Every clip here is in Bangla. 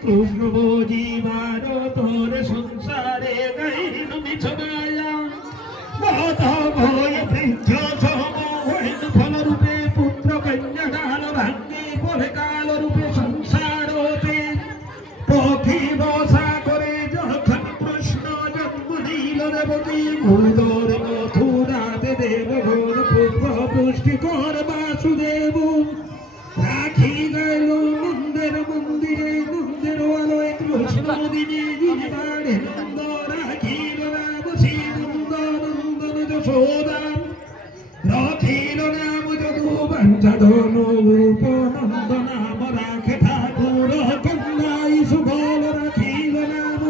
কৃষ্ণ জীবার তোর সংসারে গাইন মিছনায়া মত ভয় বৃদ্ধ সমহীন ফলরূপে পুত্র কন্যা ডাল ভাঙ্গি পরে কাল রূপে সংসারতে পথি বসা করে যখন কৃষ্ণ জন্ম দিল দেবতী ভূদর মথুরাতে দেবঘর পুত্র পুষ্টি কর বাসুদেব রাখি গেল নন্দের মন্দিরে নন্দের আলোয় কৃষ্ণ দিনে দিনে বাড়ে নন্দ রাখিল নাম শ্রী নন্দ নন্দন যশোদা রাখিল নাম যদু বঞ্চধন রূপ নন্দ নাম রাখে ঠাকুর কন্যাই সুবল রাখিল নাম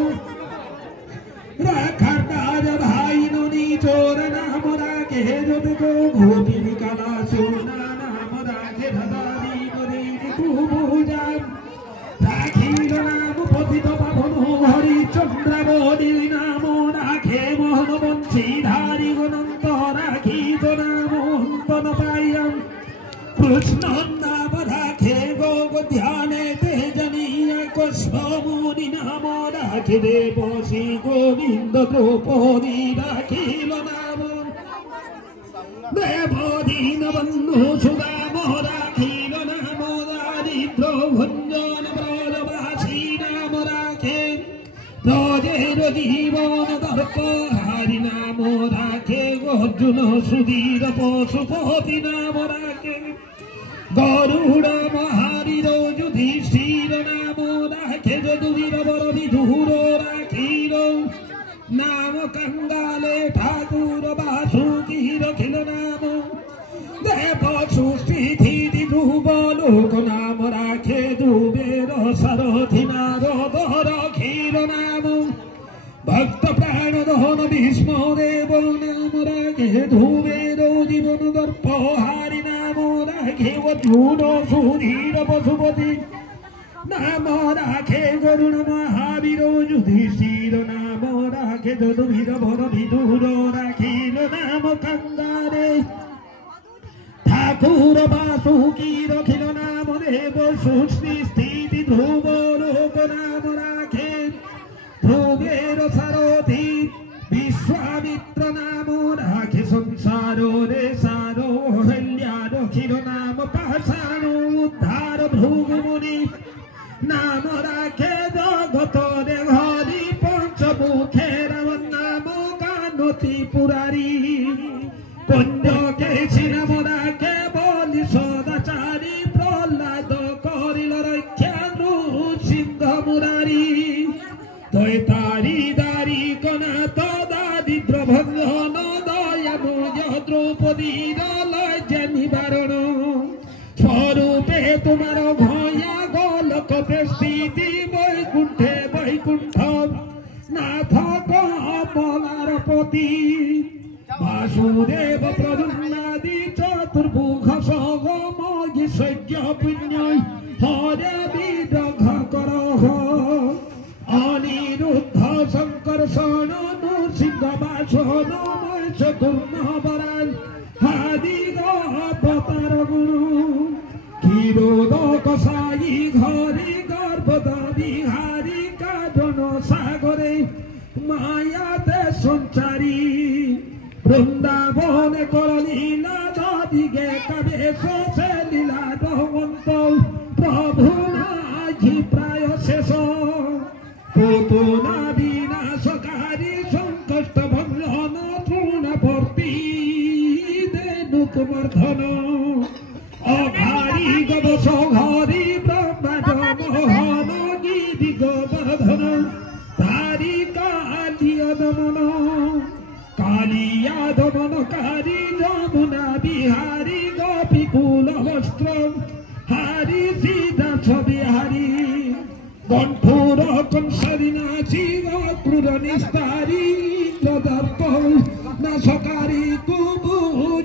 রাখার কাজ ভাই ননি চোর নাম রাখে যদি গো গোপীর কালা সোনা নাম রাখে দাদা রাখিল নাম পতিত পাবন হরিচন্দ্রাবলী নাম রাখে মোহন বংশীধারী গণন্ত রাখিত নাম অন্তন পাইয়াম কৃষ্ণ নাম রাখে গোগ ধ্যানে তেজনীয় কৃষ্ণমুনি নাম রাখে দেবশ্রী গোবিন্দ দ্রৌপদী রাখিল নাম দেবদীন বন্ধু সুদাম রাখিল নাম দারিদ্র ভঞ্জন ব্রজবাসী নাম রাখে ব্রজের জীবন দর্প হারি নাম রাখে অর্জুন সুধীর পশুপতি নাম রাখে গরুড় মহাবীর যুধিষ্ঠির নাম রাখে যদুবীর বর বিদুর রাখিল নাম কঙ্গালে ঠাকুর বাসুকি রাখিল নাম দেব সুস্থিতি ধ্রুব লোক নাম রাখে দুবের সারথি নারদ রাখিল নাম ভক্ত প্রাণ দহন ভীষ্ম দেব নাম রাখে ধুবের জীবন দর্প হারি নাম রাখে অর্জুন সুধীর পশুপতি নাম রাখে গরুণ মহাবীর যুধিষ্ঠির নাম রাখে যদুবীর বর বিদুর রাখিল নাম কঙ্গালে ঠাকুর বাসুকি রাখিল নাম দেব সুষ্টি স্থিতি ধ্রুব লোক নাম রাখে ধ্রুবের সারথি বিশ্বামিত্র নাম রাখে সংসার রে সার হল্যা রাখিল নাম পাষাণ উদ্ধার ভৃগুমুনি নাম রাখে জগত রে হরি পঞ্চমুখের নাম কানতি পুরারি পঞ্চকেশী নাম রাখে বলি সদাচারী প্রহ্লাদ করিল রক্ষা নৃসিংহ মুরারি দৈতারি দারি কনাথ দারিদ্র ভঞ্জন দয়াময় দ্রৌপদীর লজ্জা নিবারণ স্বরূপে তোমার ভয়া গোলক প্রস্থিতি বৈকুণ্ঠে বৈকুণ্ঠ নাথ কমলার পতি বাসুদেব প্রদ্যুম্নাদি চতুর্ভুজ সগময়ী সৈক্য পুণ্য হরে বিদগ্ধ করহ অনিরুদ্ধ সংকর্ষণ নৃসিংহ বাসন চতুর্ণ বরান হাদি অবতার গুরু ক্ষীরোদক সাই ঘরে গর্ভদ বিহারী কাদন সাগরে মায়াতে সঞ্চারী বৃন্দাবনে কর লীলা নদীগে কবে শোষে লীলা রহমন্ত প্রভু নাহি প্রায় শেষ পুতুনা বিনাশকারী সংকষ্ট ভঞ্জন তৃণভর্তি দেনুক মর্ধন অঘারি গবস ঘরি ব্রহ্মাণ্ড মোহন গিরি গোবর্ধন তারি কালিয় দমন কালিয়া দমন কারি যমুনা বিহারী গোপীকুল বস্ত্র হারি সিধা ছবি হারি কণ্ঠুর কংসারি নাচি ক্রুর নিস্তারি দর্প নাশকারী কুবু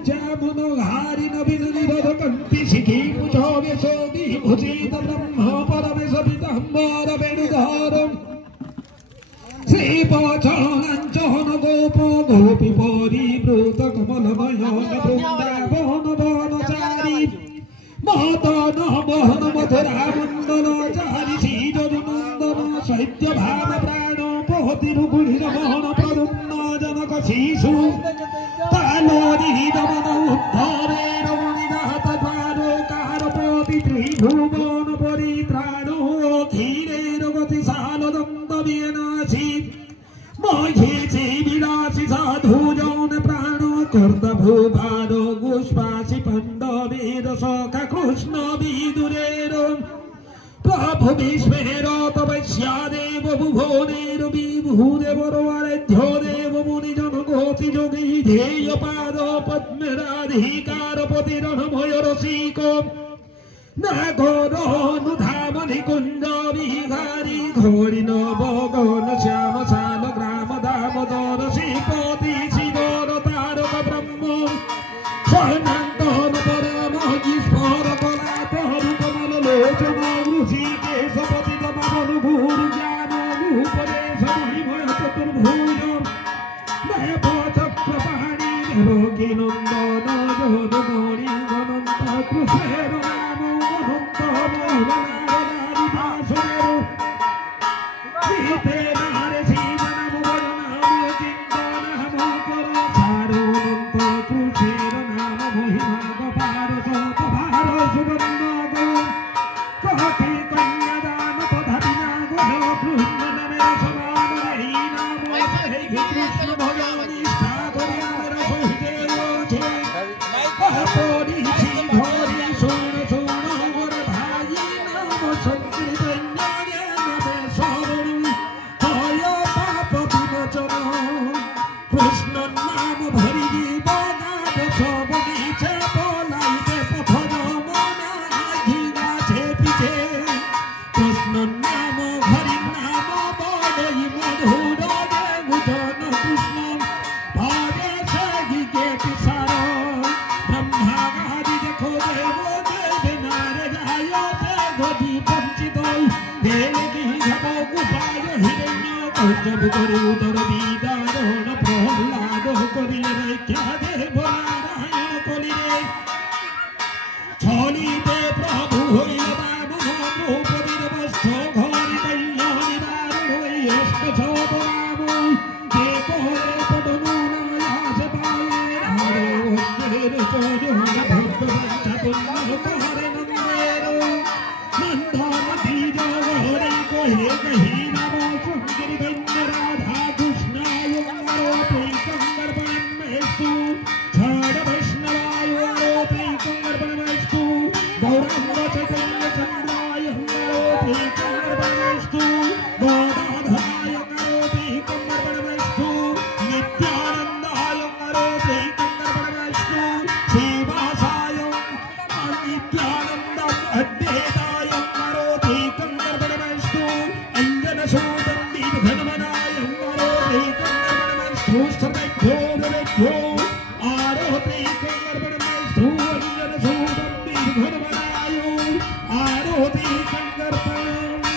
যেমন হারি নবীন নিরোধ কন্তি শিখি পুজো বেশ বিভূষিত ব্রহ্ম পরমেশ পিতা গোপী পরিব্রত কমল নয়ন বৃন্দাবন বনচারী মদন মোহন মথুরা মন্ডল চারি শ্রীজনন্দন শৈত্য ভাব প্রাণ পতির গুণীর মোহন প্রদুম্ন জনক শিশু তালোরি দমন উদ্ধরে রমণী দাহত দ্বারকার পতি ত্রিভুবন পরিত্রাণ ধীরের গতি সালদন্ত বিনাশী মহেছে বিলাসী সাধু জন প্রাণ কর্তা ভূভার গোষ্পাসী পাণ্ডবের সখা কৃষ্ণ বিদুরের প্রভু বিষ্ণের তপস্যা দেব ভুবনের বিভূদেবর আরাধ্য দেব মুনিজন গতি যোগী ধ্যেয় পাদ পদ্মেরাধিকার পতিরণময় রসিক নাগরনুধামনি কুঞ্জ বিহারী ঘড়ি নবগণ শ্যাম শাল গ্রাম দামোদর শ্রীপতি শিবর তারক ব্রহ্ম সনাতন পরম স্মর কলা তরু কমল লোচন ঋষিকেশ পতি তমন ভূর জ্ঞান উপদেশ মহিময় চতুর্ভুজ দেব চক্রপাণি দেবকী নন্দন যদুমণি অনন্ত কৃষ্ণের নাম অনন্ত মৌলনারি দাসের গীতে নারে শিবনাম বরনাম চিন্তনাম কর সারনন্ত কৃষ্ণের নাম মহিমা গোপার সতভার সুবর্ণ গো কটি কন্যাদান পধাতি না গো কৃষ্ণ নামের সমান এই নাম সেই কৃষ্ণ ভজন নিষ্ঠা করি আমার সহিতে রয়েছে পরিছি ধরি শুন শুন ওর ভাই নাম সংকীর্তন নামে স্মরণ হয় পাপ বিমোচন কৃষ্ণ নাম ভরি জীব গাব সব নিচে পলাইতে পথ মনা ঘিরাছে পিছে কৃষ্ণ নাম হরি নাম বড়ই মধুর গুজন কৃষ্ণ ভরে সেদিকে পিসার ব্রহ্মাগাদি দেখো দেব দেব নারে যায় গদি বঞ্চিত দেবী যাব গোপাল হিরণ্য কৌজব করে উদর বিদারণ প্রহ্লাদ করিলে রেখা দেব নারায়ণ কলিরে ছলিতে প্রভু হইল বামন দ্রৌপদীর বস্ত্র ঘরি কল্যাণী দারুণ হই অষ্ট ছবরাম কে কোহরে পদন নয়াসে পায়ে আরে অন্যের চরণ ভক্ত বাঞ্ছা পুণ্য করে নন্দের নন্দমতি জগরে কহে কহি নম সুন্দরী ধন্য রাধা কৃষ্ণায় আরতি কঙ্গর্পণমেস্তু ছড় বৈষ্ণবায় আরতি কঙ্গর্পণমেস্তু গৌরাঙ্গ চৈতন্য চন্দ্রায় আরতি কঙ্গর্পণমেস্তু গদাধরায় আরতি কঙ্গর্পণমেস্তু নিত্যানন্দায় আরতি কঙ্গর্পণমেস্তু শিবাসায় নিত্యానందం అద్వైతాయ ఆరోతి కంగర్పణమస్తు అంజనశూతం దీర్ఘనమనాయ ఆరోతి కంగర్పణమస్తు సర్వభ్యో దేవేభ్యో ఆరోతి కంగర్పణమస్తు అంజనశూతం దీర్ఘనమనాయ ఆరోతి కంగర్పణమస్తు